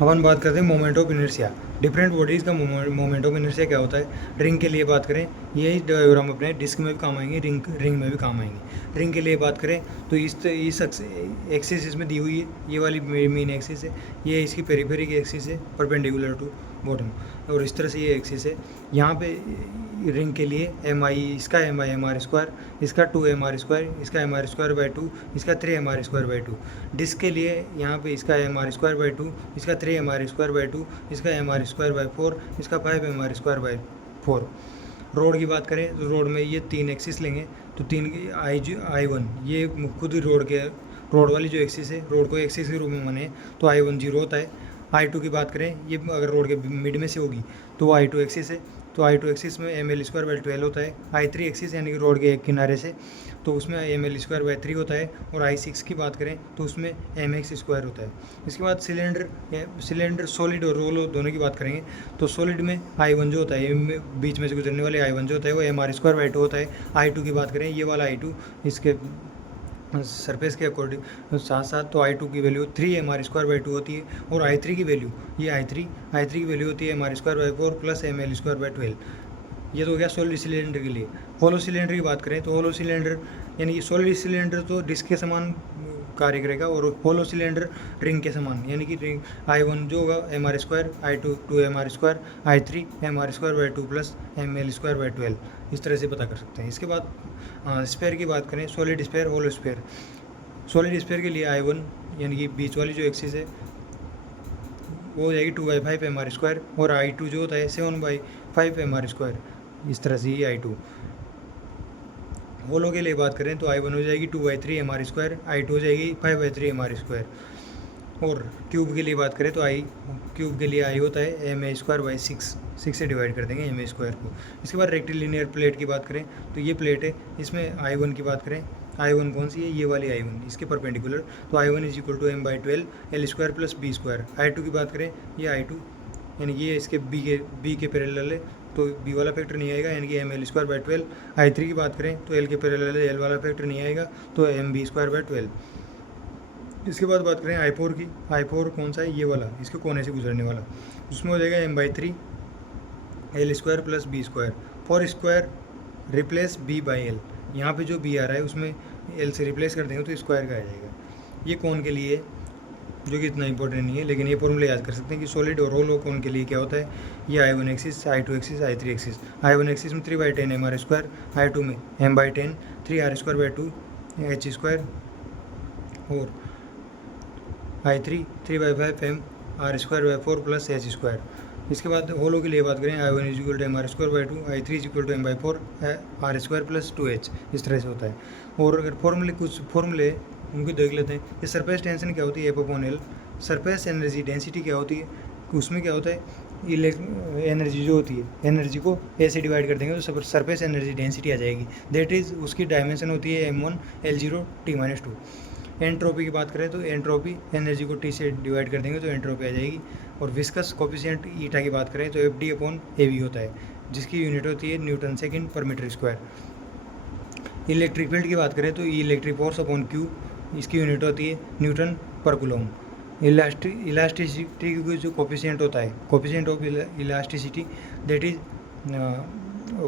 अपन बात करते हैं moment of inertia. Different bodies का मोमेंट ऑफ इनर्शिया क्या होता है। रिंग के लिए बात करें, यही डायग्राम अपने डिस्क में भी काम आएंगे, रिंग में भी काम आएंगे। रिंग के लिए बात करें तो इस एक्सिस इसमें दी हुई है, ये वाली मेन एक्सिस है, ये इसकी पेरीफेरी की एक्सिस है परपेंडिकुलर टू बॉटम, और इस तरह से ये एक्सिस है। यहाँ पे रिंग के लिए एम आई, इसका M I M R square, इसका 2 mr², इसका mr²/2, इसका 3 mr²/2। डिस्क के लिए यहाँ पे इसका mr²/2, इसका 3 mr²/2, इसका mr²/4, इसका 5 mr²/4। रोड की बात करें तो रोड में ये 3 एक्सिस लेंगे, तो 3 I1 ये खुद ही रोड वाली जो एक्सिस है, रोड को एक्सिस के रूप में माने तो I1 0 होता है। I2 की बात करें, ये अगर रोड के मिड में से होगी तो वो I2 एक्सिस है, तो I2 एक्सिस में ml²/12 होता है। I3 एक्सिस यानी कि रोड के एक किनारे से, तो उसमें ml²/3 होता है। और I6 की बात करें तो उसमें mx² होता है। इसके बाद सिलेंडर सॉलिड और रोल दोनों की बात करेंगे, तो सॉलिड में I1 जो होता है, बीच में से गुजरने वाले I1 जो होता है वो mr²/2 होता है। I2 की बात करें, ये वाला I2 इसके सरफेस के अकॉर्डिंग साथ साथ, तो I2 की वैल्यू 3 mr²/2 होती है। और I3 की वैल्यू, ये I3 की वैल्यू होती है mr²/4 प्लस ml²/12। ये तो हो गया सॉलिड सिलेंडर के लिए। होलो सिलेंडर की बात करें तो होलो सिलेंडर यानी कि सॉलिड सिलेंडर तो डिस्क के समान कार्य करेगा, और होलो सिलेंडर रिंग के समान, यानी कि रिंग I1 जो होगा mr², I2 2 mr², I3 mr²/2 plus ml²/12। इस तरह से पता कर सकते हैं। इसके बाद स्पेयर की बात करें, सॉलिड स्पेयर, होलो स्पेयर। सॉलिड स्पेयर के लिए I1 यानी कि बीच वाली जो एक्सिस है वो हो जाएगी 2/5 mr², और I2 जो होता है 7/5 mr²। इस तरह से ये I2। होलो के लिए बात करें तो I1 हो जाएगी 2/3 mr², I2 हो जाएगी 5/3 mr²। और क्यूब के लिए बात करें तो क्यूब के लिए I होता है ma²/6, 6 से डिवाइड कर देंगे ma² को। इसके बाद रेक्टिलिनियर प्लेट की बात करें तो ये प्लेट है, इसमें I1 की बात करें, I1 कौन सी है, ये वाली I1 इसके परपेंडिकुलर, तो I1 = m/12 l² plus b²। I2 की बात करें, ये I2 यानी कि ये इसके बी के पैरेलल है, तो बी वाला फैक्टर नहीं आएगा, यानी कि ml²/12। I3 की बात करें तो एल के पैरेलल है, एल वाला फैक्टर नहीं आएगा, तो mb²/12। इसके बाद बात करें I4 की, I4 कौन सा है, ये वाला, इसके कोने से गुजरने वाला, उसमें हो जाएगा m/3 l² plus b²। For square replace b/l, यहाँ पे जो b आ रहा है उसमें l से रिप्लेस कर देंगे तो स्क्वायर का आ जाएगा। ये कौन के लिए, जो कि इतना इंपॉर्टेंट नहीं है, लेकिन ये फॉर्मूले याद कर सकते हैं कि सॉलिड और होलो कौन के लिए क्या होता है। ये I1 axis, I2 axis, I3 axis. I1 axis में 3/10 mr², I2 में m/10 3r²/2 h², और I3 3/5 mr²/4 प्लस h²। इसके बाद होलो के लिए बात करें, I1 = mr²/2, I3 = m/4 r² plus 2h। इस तरह से होता है। और अगर कुछ फॉर्मूले उनको देख लेते हैं। ये सरफेस टेंशन क्या होती है, F/L। सरफेस एनर्जी डेंसिटी क्या होती है, उसमें क्या होता है, एनर्जी जो होती है, एनर्जी को ए से डिवाइड कर देंगे तो सरफेस एनर्जी डेंसिटी आ जाएगी। दैट इज़ उसकी डायमेंशन होती है m1 l0 t-2। एंट्रोपी की बात करें तो एंट्रोपी एनर्जी को टी से डिवाइड कर देंगे तो एंट्रोपी आ जाएगी। और विस्कस कोफिशिएंट ईटा की बात करें तो FD/AB होता है, जिसकी यूनिट होती है Nm/m²। इलेक्ट्रिक फील्ड की बात करें तो इलेक्ट्रिक फोर्स अपॉन Q, इसकी यूनिट होती है N/कूलम। इलास्टिसिटी की जो कोफिशिएंट होता है, coefficient of elasticity, that is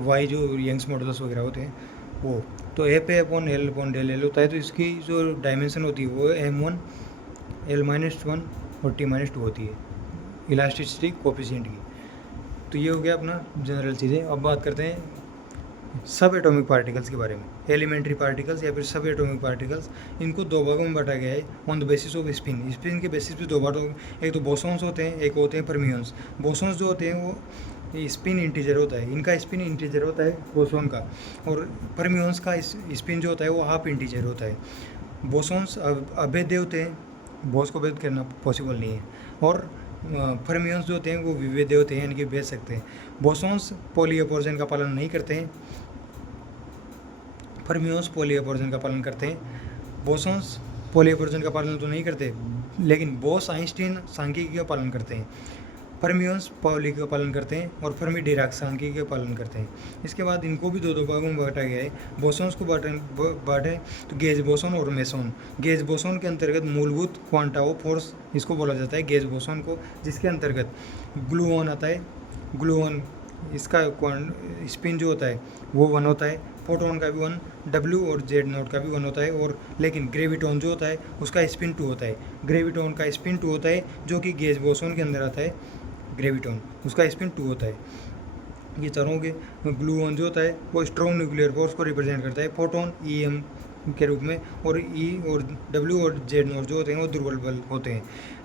Y, जो यंग्स मॉडुलस वगैरह होते हैं वो, तो F/L/del होता है। तो इसकी जो डायमेंशन होती है वो m1 l-1 और t-2 होती है इलास्टिसिटी कोफिशिएंट की। तो ये हो गया अपना जनरल चीज़ें। अब बात करते हैं सब एटॉमिक पार्टिकल्स के बारे में। एलिमेंट्री पार्टिकल्स या फिर सब एटॉमिक पार्टिकल्स, इनको दो भागों में बांटा गया है on the basis off spin. Spin के बेसिस पे दो भागों, एक तो बोसॉन्स होते हैं, एक होते हैं फर्मियंस। बोसॉन्स जो होते हैं वो स्पिन इंटीजर होता है, इनका स्पिन इंटीजर होता है बोसॉन का, और फर्मियंस का स्पिन जो होता है वो हाफ इंटीजर होता है। बोसॉन्स अभेद्य होते हैं, बोस को भेद करना पॉसिबल नहीं है, और फर्मियंस जो होते हैं वो विभेद्य होते हैं, यानी कि भेज सकते हैं। बोसॉन्स पॉली अपॉर्जन का पालन नहीं करते हैं, फर्मियंस पॉली अपॉर्जन का पालन करते हैं। बोसॉन्स पॉली अपॉर्जन का पालन तो नहीं करते, लेकिन बोस आइंस्टीन सांख्यिकी का पालन करते हैं। फर्मियंस पाउली का पालन करते हैं और फर्मी डिराक सांख्यिकी का पालन करते हैं। इसके बाद इनको भी दो भागों में बांटा गया है। बोसॉन्स को बांटे तो गेज बोसॉन और मेसॉन। गेज बोसॉन के अंतर्गत मूलभूत क्वांटा ऑफ फोर्स इसको बोला जाता है गेज बोसॉन को, जिसके अंतर्गत ग्लूऑन आता है। ग्लूऑन इसका स्पिन जो होता है वो 1 होता है, फोटोन का भी 1, W और Z0 का भी 1 होता है, और लेकिन ग्रेविटॉन जो होता है उसका स्पिन 2 होता है। ग्रेविटॉन का स्पिन 2 होता है जो कि गेज बोसॉन के अंदर आता है। ग्रेविटॉन उसका स्पिन 2 होता है। ये चारों के ग्लूऑन जो होता है वो स्ट्रॉन्ग न्यूक्लियर फोर्स को रिप्रेजेंट करता है फोटोन EM के रूप में, और E और W और Z0 जो होते हैं वो दुर्बल बल होते हैं।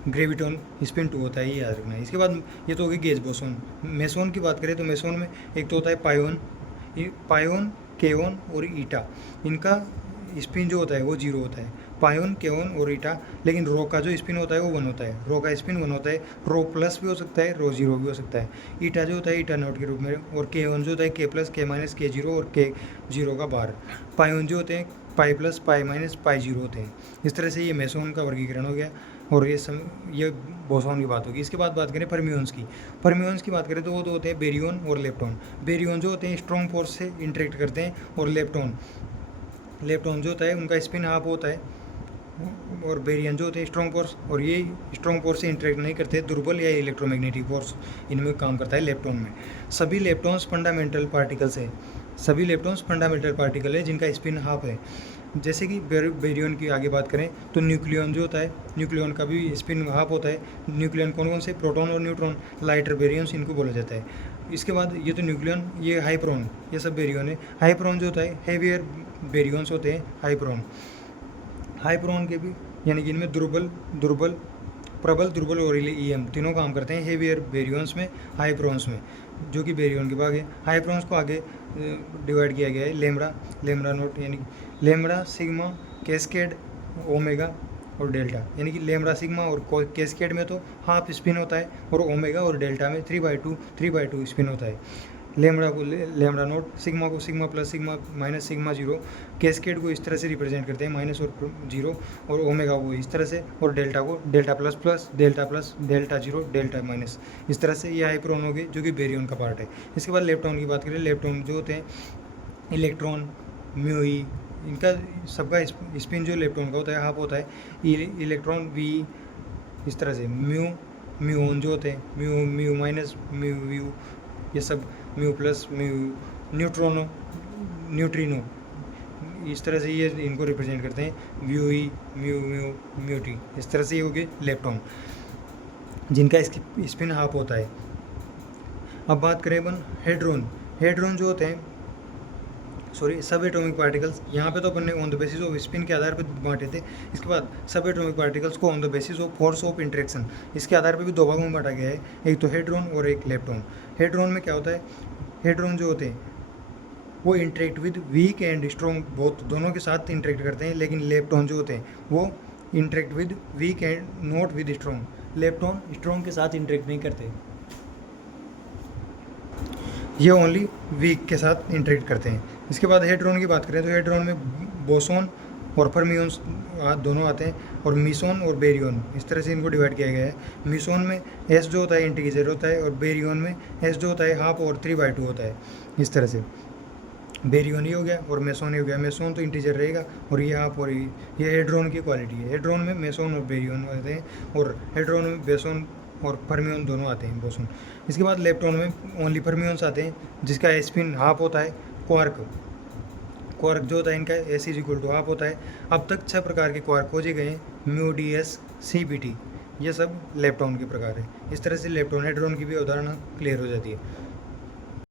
ग्रेविटॉन स्पिन 2 होता है, ये याद रखना है। इसके बाद ये तो होगी गेज बोसॉन। मेसॉन की बात करें तो मेसॉन में एक तो होता है पायोन, केओन और ईटा। इनका स्पिन जो होता है वो 0 होता है, पायोन, केओन और ईटा। लेकिन रो का जो स्पिन होता है वो 1 होता है। रो का स्पिन 1 होता है। रो प्लस भी हो सकता है, रो 0 भी हो सकता है। ईटा जो होता है ईटा नॉट के रूप में, और केओन जो होता है K plus, K minus, K0 और K0 का बार। पायोन जो होते हैं पाई प्लस, पाई माइनस, पाई 0 होते हैं। इस तरह से ये मेसॉन का वर्गीकरण हो गया, और ये बोसॉन की बात होगी। इसके बाद बात करें फर्मियंस की। फर्मियंस की बात करें तो वो तो होते हैं बेरियन और लेप्टॉन। बेरियन जो होते हैं स्ट्रॉन्ग फोर्स से इंटरेक्ट करते हैं, और लेप्टॉन जो होता है उनका स्पिन हाफ होता है, और बेरियन जो होते हैं स्ट्रॉन्ग फोर्स, और ये स्ट्रॉन्ग फोर्स से इंटरेक्ट नहीं करते, दुर्बल या इलेक्ट्रोमैग्नेटिक फोर्स इनमें काम करता है लेप्टॉन में। सभी लेप्टॉन्स फंडामेंटल पार्टिकल्स है। सभी लेप्टॉन्स फंडामेंटल पार्टिकल है जिनका स्पिन हाफ है। जैसे कि बेरियन की आगे बात करें तो न्यूक्लियन जो होता है, न्यूक्लियन का भी स्पिन हाफ होता है। न्यूक्लियन कौन कौन से? प्रोटॉन और न्यूट्रॉन, लाइटर बेरियंस इनको बोला जाता है। इसके बाद ये तो न्यूक्लियन, ये हाइप्रोन, ये सब बेरियन है। हाइप्रोन जो होता है हेवियर बेरियंस होते हैं हाइप्रोन के भी, यानी कि इनमें प्रबल, दुर्बल और EM तीनों काम करते हैं हेवियर बेरियंस में, हाइप्रोन्स में, जो कि बेरियन के भाग है। हाइप्रोन्स को आगे डिवाइड किया गया है लेम्डा नोट, यानी लेम्डा, सिग्मा, कैस्केड, ओमेगा और डेल्टा। यानी कि लेम्डा, सिग्मा और कैस्केड में तो हाफ स्पिन होता है, और ओमेगा और डेल्टा में 3/2 स्पिन होता है। लेम्डा को लेम्डा नोट, सिग्मा को sigma plus, sigma minus, sigma 0, cascade को इस तरह से रिप्रेजेंट करते हैं माइनस और 0, और ओमेगा को इस तरह से, और डेल्टा को delta plus, delta 0, delta minus. इस तरह से ये हाइप्रोन हो गए जो कि बेरियन का पार्ट है। इसके बाद लेप्टॉन की बात करें, लेप्टॉन जो होते हैं इलेक्ट्रॉन, म्यूई, इनका सबका स्पिन जो लेप्टॉन का होता है हाफ होता है। इलेक्ट्रॉन V, इस तरह से म्यूऑन जो होते हैं म्यू माइनस, म्यू, ये सब म्यू प्लस, न्यूट्रिनो, इस तरह से ये इनको रिप्रेजेंट करते हैं। VE, म्यू टी, इस तरह से ये हो गए लेप्टॉन जिनका स्पिन हाफ होता है। अब बात करें अपन हेड्रोन जो होते हैं सब एटॉमिक पार्टिकल्स। यहाँ पे तो अपन ने on the basis off spin के आधार पर बांटे थे। इसके बाद सब एटॉमिक पार्टिकल्स को on the basis of force of interaction, इसके आधार पर भी 2 भागों में बांटा गया है, एक तो हेड्रोन और एक लेप्टॉन। हेड्रोन में क्या होता है? हेड्रोन जो होते हैं वो interact with weak and strong, बहुत दोनों के साथ इंटरेक्ट करते हैं। लेकिन लेप्टॉन जो होते हैं वो interact with weak and not with strong. Lepton strong के साथ इंटरेक्ट नहीं करते, ये ओनली वीक के साथ इंटरेक्ट करते हैं। इसके बाद हेड्रोन की बात करें तो हेड्रोन में बोसॉन और फर्मियंस दोनों आते हैं, और मीसॉन और बेरियन, इस तरह से इनको डिवाइड किया गया है। मीसॉन में S जो होता है इंटीजर होता है, और बेरियन में S जो होता है हाफ और 3/2 होता है। इस तरह से बेरियन ही हो गया और मेसॉन ही हो गया। मेसॉन तो इंटीजर रहेगा, और ये हाफ, और ये हेड्रोन की क्वालिटी है। हेड्रोन में मेसॉन और बेरियन आते हैं, और हेड्रोन में बेसॉन और फर्मियन दोनों आते हैं, बोसॉन। इसके बाद लेप्टॉन में ओनली फर्मियंस आते हैं, जिसका स्पिन हाफ होता है। क्वार्क जो होता है इनका S = हाफ होता है। अब तक 6 प्रकार के क्वार्क खोजे गए हैं, म्यू, DS, CBT, ये सब लेप्टॉन के प्रकार है। इस तरह से लेप्टॉन हेड्रोन की भी अवधारणा क्लियर हो जाती है।